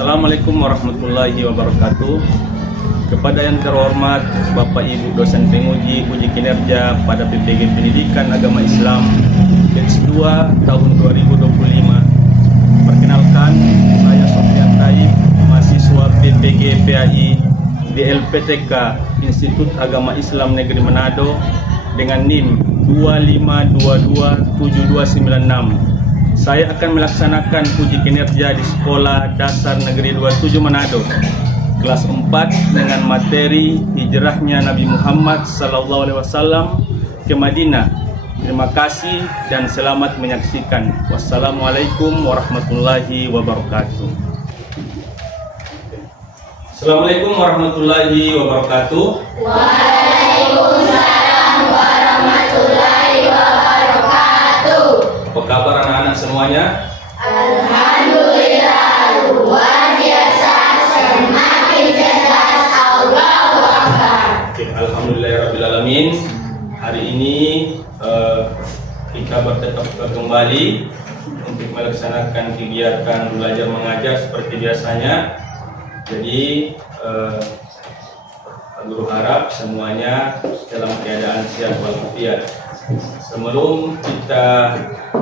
Assalamualaikum warahmatullahi wabarakatuh. Kepada yang terhormat Bapak Ibu dosen penguji uji kinerja pada PPG Pendidikan Agama Islam batch 2 tahun 2025. Perkenalkan, saya Sofyan Taib, mahasiswa PPG PAI DLPTK Institut Agama Islam Negeri Manado dengan NIM 25227296. Saya akan melaksanakan uji kinerja di Sekolah Dasar Negeri 27 Manado, kelas 4 dengan materi hijrahnya Nabi Muhammad SAW ke Madinah. Terima kasih dan selamat menyaksikan. Wassalamualaikum warahmatullahi wabarakatuh. Assalamualaikum warahmatullahi wabarakatuh. Waalaikumsalam warahmatullahi wabarakatuh. Apa kabar anak-anak semuanya? Alhamdulillah, luar biasa, semakin cerdas. Allahu Akbar. Oke, alhamdulillahirabbil alamin. Hari ini kita bertetap kembali untuk melaksanakan kegiatan belajar mengajar seperti biasanya. Jadi guru harap semuanya dalam keadaan sehat walafiat. Sebelum kita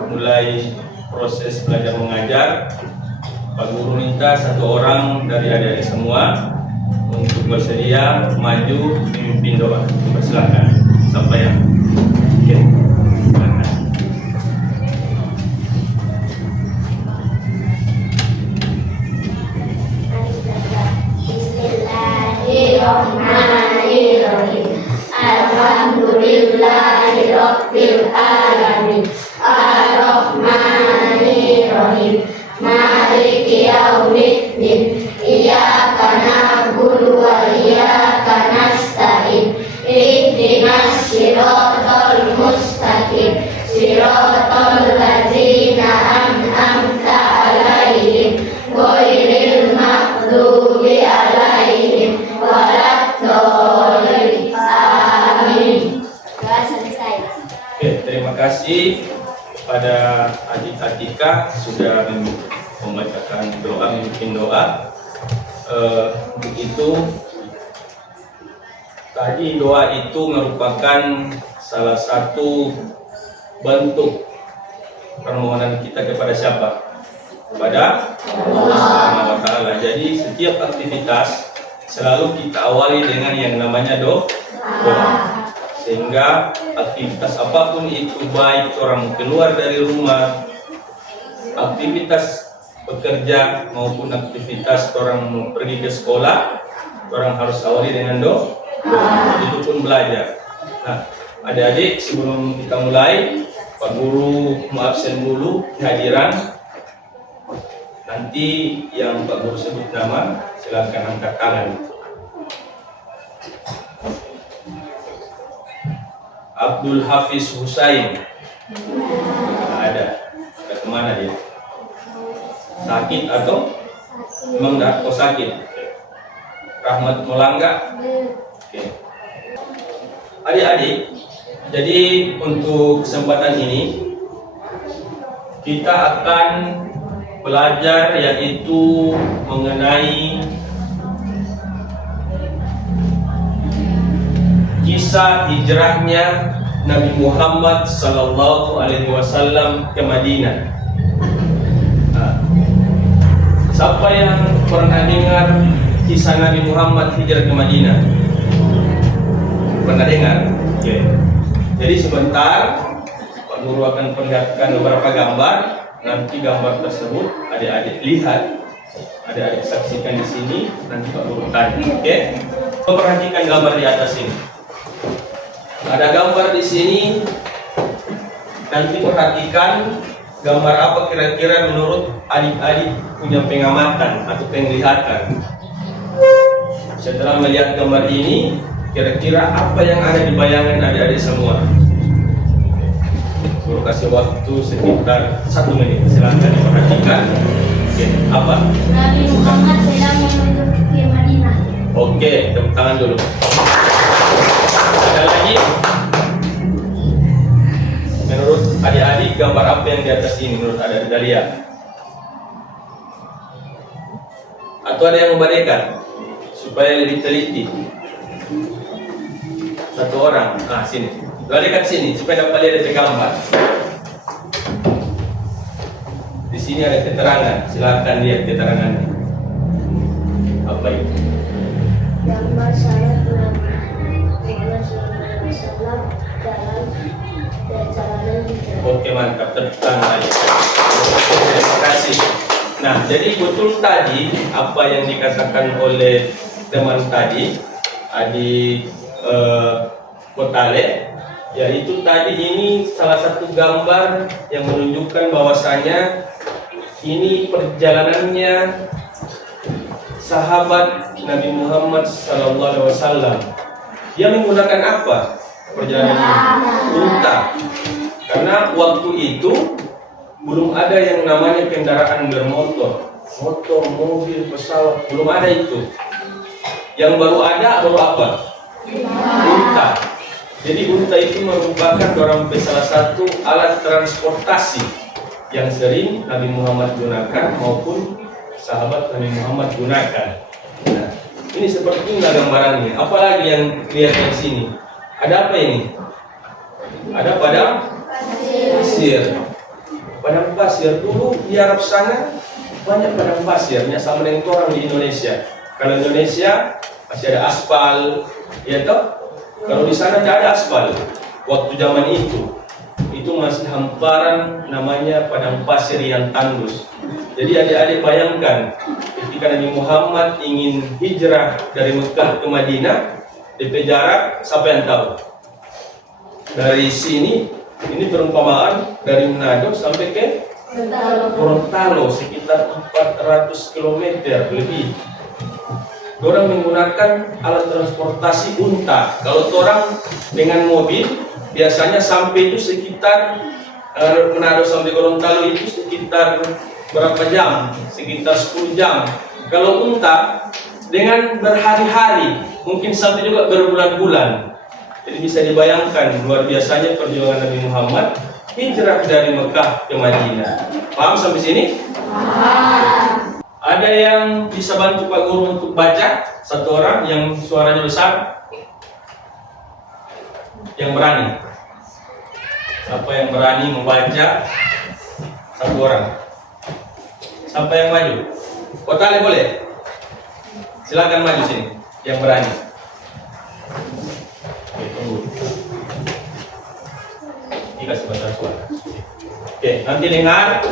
mulai proses belajar mengajar, Pak Guru minta satu orang dari adik-adik semua untuk bersedia maju memimpin doa. Silakan. Siapa yang? Oke. Silakan. Bismillahirrahmanirrahim. Alhamdulillahirabbil alamin. Ar-Rahmanirrahim. Maliki yaumiddin. Iyyaka na'budu wa iyyaka nasta'in. Ihdinas siratal mustaqim. Siratal ladzina an'amta 'alaihim ghairil maghdubi 'alaihim waladdallin. Amin. Selesai. Oke, terima kasih pada Adik Atika sudah membacakan doa, memimpin doa. Untuk itu, tadi doa itu merupakan salah satu bentuk permohonan kita kepada siapa? Kepada Allah Subhanahu wa Ta'ala. Jadi setiap aktivitas selalu kita awali dengan yang namanya doa. Sehingga aktivitas apapun itu, baik orang keluar dari rumah, aktivitas bekerja maupun aktivitas orang mau pergi ke sekolah, orang harus awali dengan doa. Itu pun belajar. Nah, adik-adik, sebelum kita mulai, Pak Guru mau absen dulu kehadiran. Nanti yang Pak Guru sebut nama, silakan angkat tangan. Abdul Hafiz Husain. Ada kemana dia? Sakit atau memang dah kok sakit? Rahmat Molangga. Oke. Adik-adik, jadi untuk kesempatan ini kita akan belajar yaitu mengenai kisah hijrahnya Nabi Muhammad SAW ke Madinah. Siapa yang pernah dengar kisah Nabi Muhammad hijrah ke Madinah? Pernah dengar? Oke. Jadi sebentar Pak Guru akan perlihatkan beberapa gambar. Nanti gambar tersebut adik-adik lihat, adik-adik saksikan di sini. Nanti Pak Guru tanya. Oke? Perhatikan gambar di atas ini. Ada gambar di sini. Nanti perhatikan gambar apa kira-kira menurut adik-adik punya pengamatan atau penglihatan. Setelah melihat gambar ini, kira-kira apa yang ada di bayangan adik-adik semua? Guru kasih waktu sekitar 1 menit. Silakan diperhatikan. Oke, apa? Nabi Muhammad sedang menuju ke Madinah. Oke, tepuk tangan dulu. Ada lagi? Menurut adik-adik gambar apa yang di atas ini menurut adik Dalia? Atau ada yang membalikan supaya lebih teliti? Satu orang. Nah, sini. Balikan sini supaya dapat lihat dari gambar. Di sini ada keterangan. Silakan lihat keterangannya. Apa itu? Gambar saya Muhammad SAW dalam perjalanan hijrah. Oke, mantap. Tepuk tangan. Terima kasih. Nah, jadi betul tadi apa yang dikatakan oleh teman tadi, Adi Kotale, yaitu tadi ini salah satu gambar yang menunjukkan bahwasanya ini perjalanannya sahabat Nabi Muhammad SAW. Dia menggunakan apa perjalanan ini? Unta. Karena waktu itu belum ada yang namanya kendaraan bermotor, motor, mobil, pesawat, belum ada itu. Yang baru ada baru apa? Unta. Jadi unta itu merupakan salah satu alat transportasi yang sering Nabi Muhammad gunakan maupun sahabat Nabi Muhammad gunakan. Nah, ini seperti inilah gambarannya. Apalagi yang lihat di sini? Ada apa ini? Ada padang pasir. Padang pasir dulu di Arab sana banyak padang pasirnya sama dengan orang di Indonesia. Kalau Indonesia masih ada aspal, ya toh. Kalau di sana tidak ada aspal. Waktu zaman itu masih hamparan, namanya padang pasir yang tandus. Jadi adik-adik bayangkan ketika Nabi Muhammad ingin hijrah dari Mekah ke Madinah, DP jarak siapa yang tahu? Dari sini, ini perumpamaan dari Manado sampai ke Gorontalo sekitar 400 km lebih. Orang menggunakan alat transportasi unta. Kalau orang dengan mobil biasanya sampai itu sekitar Manado sampai Gorontalo itu sekitar berapa jam? Sekitar 10 jam. Kalau unta dengan berhari-hari, mungkin sampai juga berbulan-bulan. Jadi bisa dibayangkan luar biasanya perjuangan Nabi Muhammad hijrah dari Mekah ke Madinah. Paham sampai sini? Paham. Ada yang bisa bantu Pak Guru untuk baca? Satu orang yang suaranya besar, yang berani. Siapa yang berani membaca? Satu orang. Siapa yang maju? Kotale boleh? Silakan maju sini. Yang berani. Oke, tunggu. Ini kasih baca suara. Oke, nanti dengar.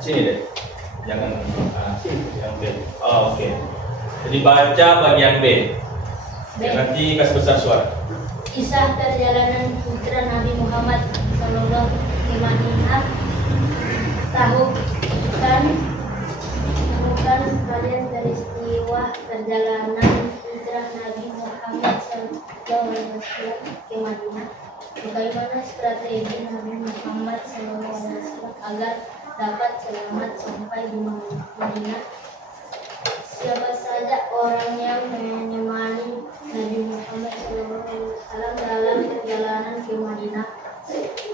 Sini deh. Jangan sini, yang B. Oh, oke. Jadi baca bagian B. Nanti kasih besar suara. Kisah perjalanan hijrah Nabi Muhammad SAW ke Madinah. Temukan kalian peristiwa perjalanan hijrah Nabi Muhammad SAW ke Madinah. Bagaimana strategi Nabi Muhammad SAW agar dapat selamat sampai di Madinah? Siapa saja orang yang menemani Nabi Muhammad SAW dalam perjalanan ke Madinah?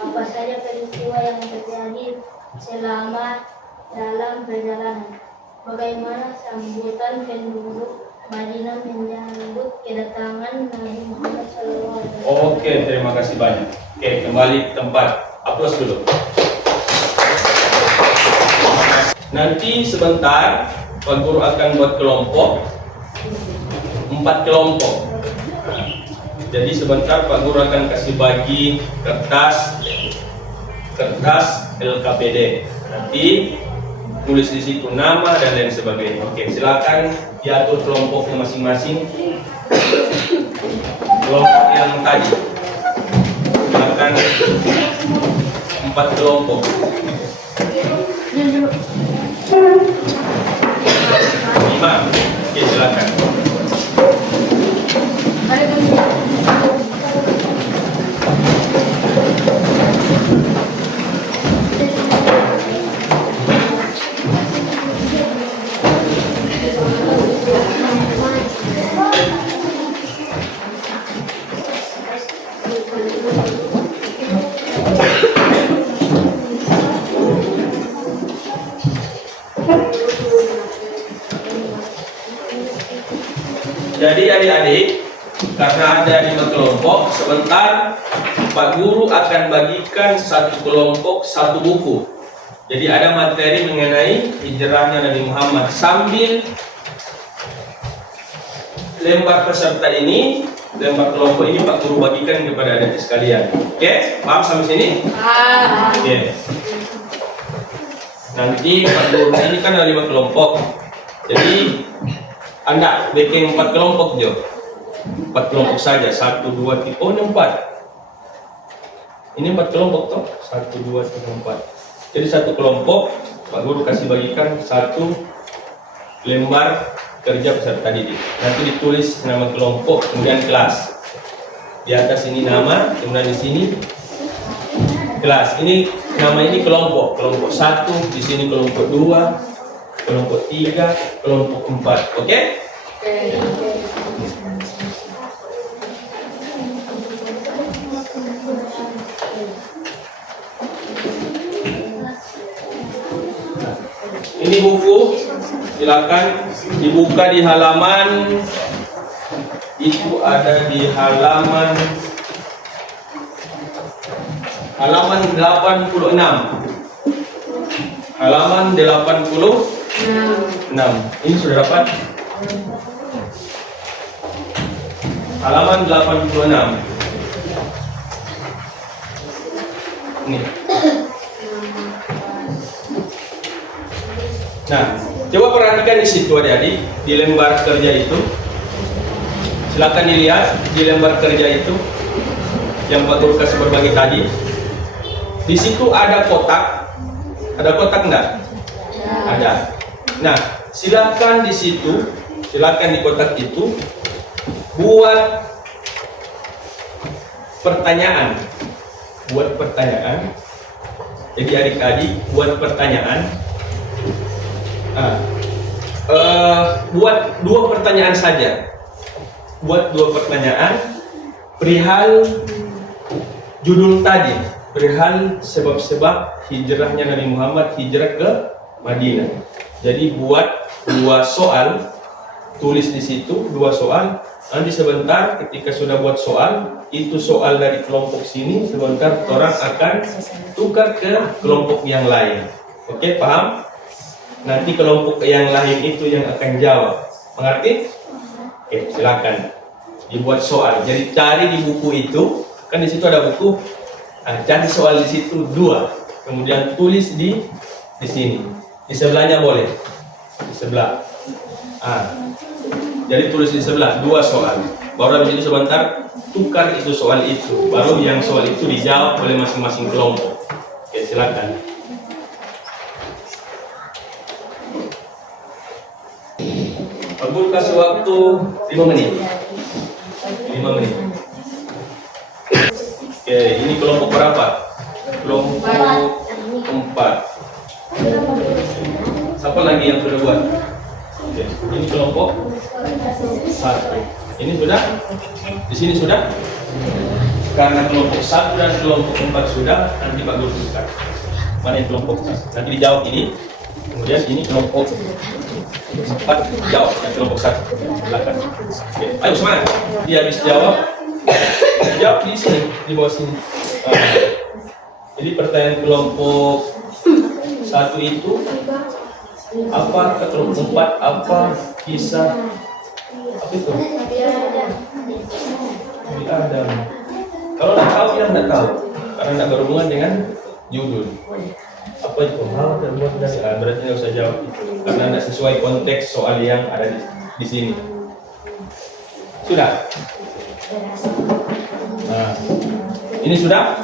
Apa saja peristiwa yang terjadi selama dalam perjalanan? Bagaimana sambutan penduduk Madinah menyambut kedatangan Nabi Muhammad SAW? Oke, terima kasih banyak. Oke, kembali ke tempat. Aplaus dulu. Nanti sebentar Pak Guru akan buat kelompok, 4 kelompok. Jadi sebentar Pak Guru akan kasih bagi kertas LKPD. Nanti tulis di situ nama dan lain sebagainya. Oke, silakan diatur kelompoknya masing-masing. Kelompok yang tadi, silakan 4 kelompok. Imam, oke, silakan. Jadi adik-adik, karena ada 5 kelompok, sebentar Pak Guru akan bagikan satu kelompok satu buku. Jadi ada materi mengenai hijrahnya Nabi Muhammad. Sambil lembar peserta ini, lembar kelompok ini Pak Guru bagikan kepada adik sekalian. Oke, paham sampai sini? Oke. Nanti Pak Guru ini kan ada 5 kelompok. Jadi Anda bikin 4 kelompok Jo. 4 kelompok saja, 1, 2, 3, oh ini 4. Ini 4 kelompok toh, 1, 2, 3, 4. Jadi satu kelompok Pak Guru kasih bagikan satu lembar kerja peserta didik. Nanti ditulis nama kelompok, kemudian kelas. Di atas ini nama, kemudian di sini kelas. Ini nama ini kelompok, kelompok 1, di sini kelompok 2, kelompok 3, kelompok 4. Oke? Ini buku, silakan dibuka di halaman, itu ada di halaman 86. Halaman 86. Ini sudah dapat? Halaman 86. Ini. Nah, coba perhatikan di situ adik-adik, di lembar kerja itu. Silakan dilihat di lembar kerja itu yang Pak Guru kasih berbagi tadi. Di situ ada kotak. Ada kotak enggak? Ada. Nah, silakan di situ, silakan di kotak itu buat pertanyaan. Buat pertanyaan. Jadi adik-adik buat pertanyaan. Buat 2 pertanyaan saja. Buat 2 pertanyaan perihal judul tadi, perihal sebab-sebab hijrahnya Nabi Muhammad hijrah ke Madinah. Jadi buat 2 soal, tulis di situ 2 soal. Nanti sebentar ketika sudah buat soal, itu soal dari kelompok sini, sebentar orang akan tukar ke kelompok yang lain. Oke, paham? Nanti kelompok yang lain itu yang akan jawab. Mengerti? Oke, silakan dibuat soal. Jadi cari di buku itu, kan di situ ada buku. Nah, cari soal di situ 2. Kemudian tulis di sini. Di sebelahnya boleh. Di sebelah. Jadi tulis di sebelah 2 soal. Baru habis itu sebentar tukar itu soal itu. Baru yang soal itu dijawab oleh masing-masing kelompok. Oke, silakan. Pak Guru kasih waktu 5 menit. 5 menit. Oke, ini kelompok berapa? Kelompok 4. Siapa lagi yang sudah buat? Oke, ini kelompok 1. Ini sudah? Di sini sudah? Karena kelompok 1 dan kelompok 4 sudah, nanti Pak Guru buka. Mana yang kelompok 1? Nanti dijawab ini. Kemudian ini kelompok 4 jawab yang kelompok 1. Silakan. Oke, ayo semangat. Dia habis jawab. Jawab di sini, di bawah sini. Jadi pertanyaan kelompok 1 itu apa, ke kelompok 4 apa kisah apa itu? Nabi Adam. Kalau tidak tahu, dia tidak tahu karena tidak berhubungan dengan judul. Apa itu? Berarti nggak usah jawab itu karena tidak sesuai konteks soal yang ada di sini. Sudah? Nah, ini sudah?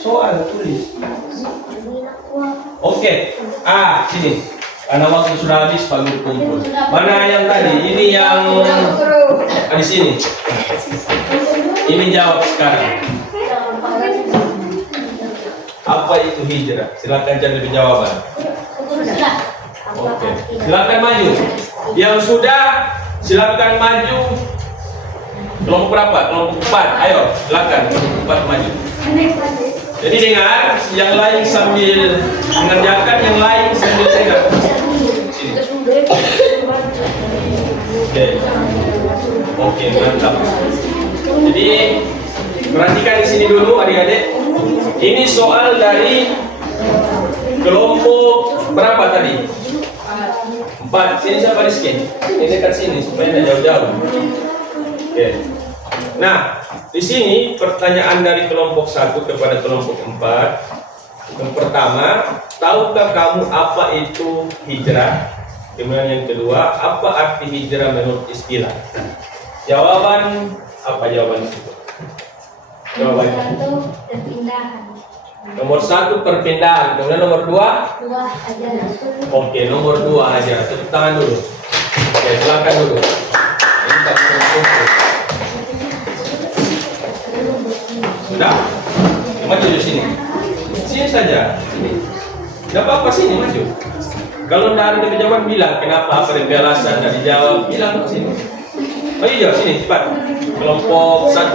Soal tulis. Oke. Sini. Karena waktu sudah habis Pak Guru kumpul. Mana yang tadi? Ini yang di sini. Ini jawab sekarang. Apa itu hijrah? Silakan cari jawaban. Oke. Silakan maju. Yang sudah silakan maju. Kelompok berapa? Kelompok 4. Ayo, silakan kelompok 4 maju. Jadi dengar, yang lain sambil mengerjakan, yang lain sambil dengar. Sini. Oke, mantap. Jadi perhatikan di sini dulu adik-adik. Ini soal dari kelompok berapa tadi? 4. Sini siapa di sini? Ini dekat sini supaya tidak jauh-jauh. Oke. Nah, di sini pertanyaan dari kelompok 1 kepada kelompok 4. Yang pertama, tahukah kamu apa itu hijrah? Kemudian yang kedua, apa arti hijrah menurut istilah? Jawaban apa jawaban itu? Jawabannya. Perpindahan. Nomor 1 perpindahan. Kemudian nomor 2. Dua aja. Oke, nomor 2 aja. Tepuk tangan dulu. Oke, silakan dulu. Ini tak kumpul. Sudah? Maju di sini. Sini saja. Sini. Tidak apa-apa sini maju. Kalau tidak ada jawaban bilang kenapa apa yang alasan tidak dijawab bilang ke sini. Maju jawab sini cepat. Kelompok 1.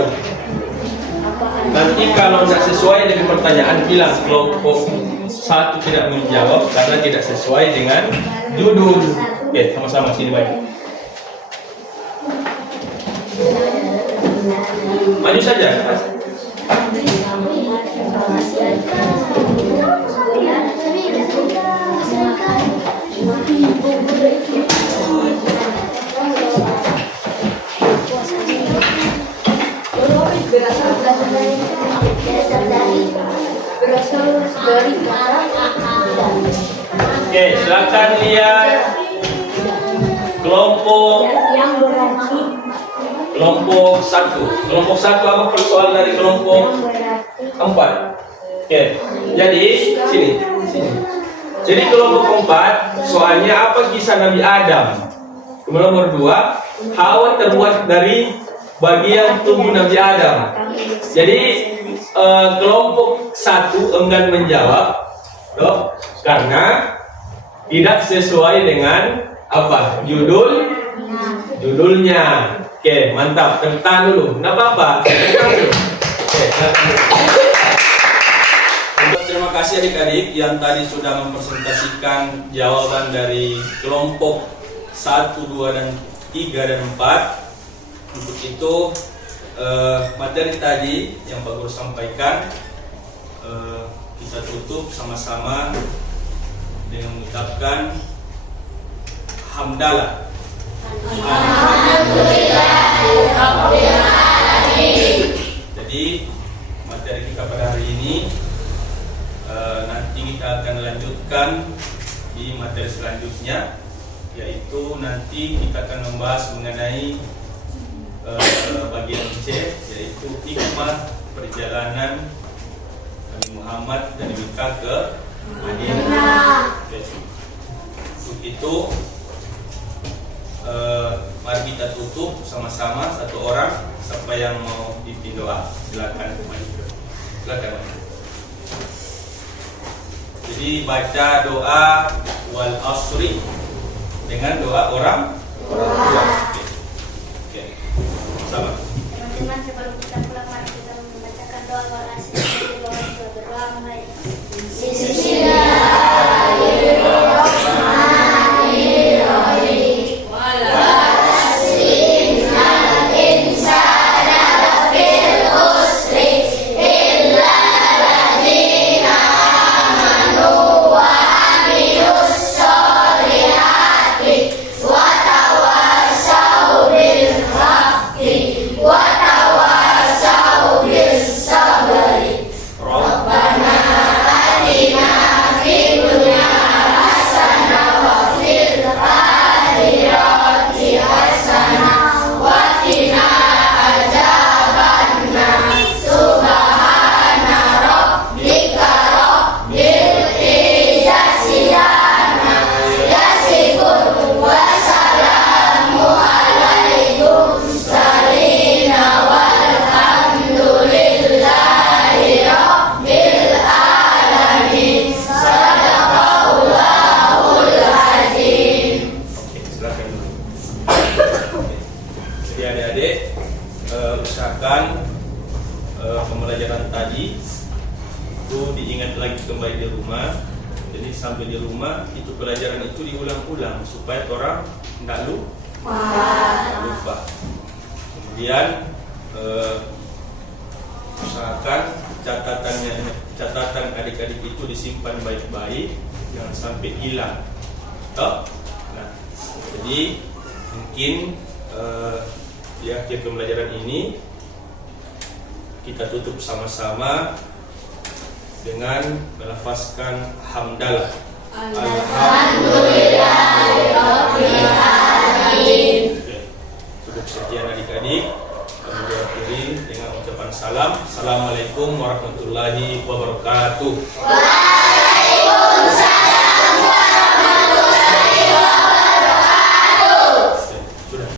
Nanti kalau tidak sesuai dengan pertanyaan bilang kelompok 1 tidak menjawab karena tidak sesuai dengan judul. Oke, sama-sama sini maju. Maju saja. Oke, silakan lihat kelompok Yang berarti kelompok 1. Kelompok 1 apa persoalan dari kelompok berarti 4? Oke, jadi sini. Jadi kelompok 4 soalnya apa kisah Nabi Adam. Kemudian nomor 2, Hawa terbuat dari bagian tubuh Nabi Adam. Jadi kelompok 1 enggan menjawab, toh, karena tidak sesuai dengan apa judulnya. Oke, mantap. Tentang dulu. Nggak apa-apa. Oke, terima kasih adik-adik yang tadi sudah mempresentasikan jawaban dari kelompok 1, 2, dan 3 dan 4. Untuk itu materi tadi yang Pak Guru sampaikan kita tutup sama-sama dengan mengucapkan hamdalah. Jadi materi kita pada hari ini nanti kita akan lanjutkan di materi selanjutnya, yaitu nanti kita akan membahas mengenai bagian C, yaitu hikmah perjalanan Nabi Muhammad dari Mekah ke Madinah. Untuk itu mari kita tutup sama-sama satu orang. Siapa yang mau dipimpin doa, silakan maju. Silakan. Jadi baca doa wal asri dengan doa orang tua. Oke. Sama. teman-teman sebelum kita pulang mari kita membacakan doa wal asri sebagai doa yang berdoa mulai. itu diingat lagi kembali di rumah. Jadi sambil di rumah itu pelajaran itu diulang-ulang supaya orang tidak lupa. Kemudian usahakan catatan adik-adik itu disimpan baik-baik, jangan sampai hilang. Toh? Nah, jadi mungkin di akhir pembelajaran ini kita tutup sama-sama dengan melafazkan hamdalah. Alhamdulillahirobbilalamin. Cukup sekian adik-adik. Kami akhiri dengan ucapan salam. Assalamualaikum warahmatullahi wabarakatuh.